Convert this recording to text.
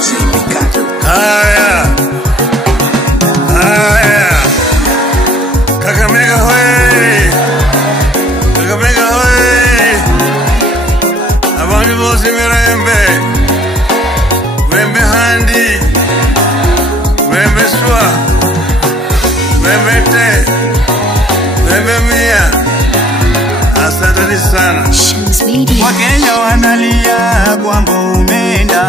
Haya. Kakamega hoye. Kakamega hoye. Abandi bose mirembe. Wembe handi. Wembe swa. Wembe te. Wembe mia. Asante sana. Wakenya wanalia kwamba umeenda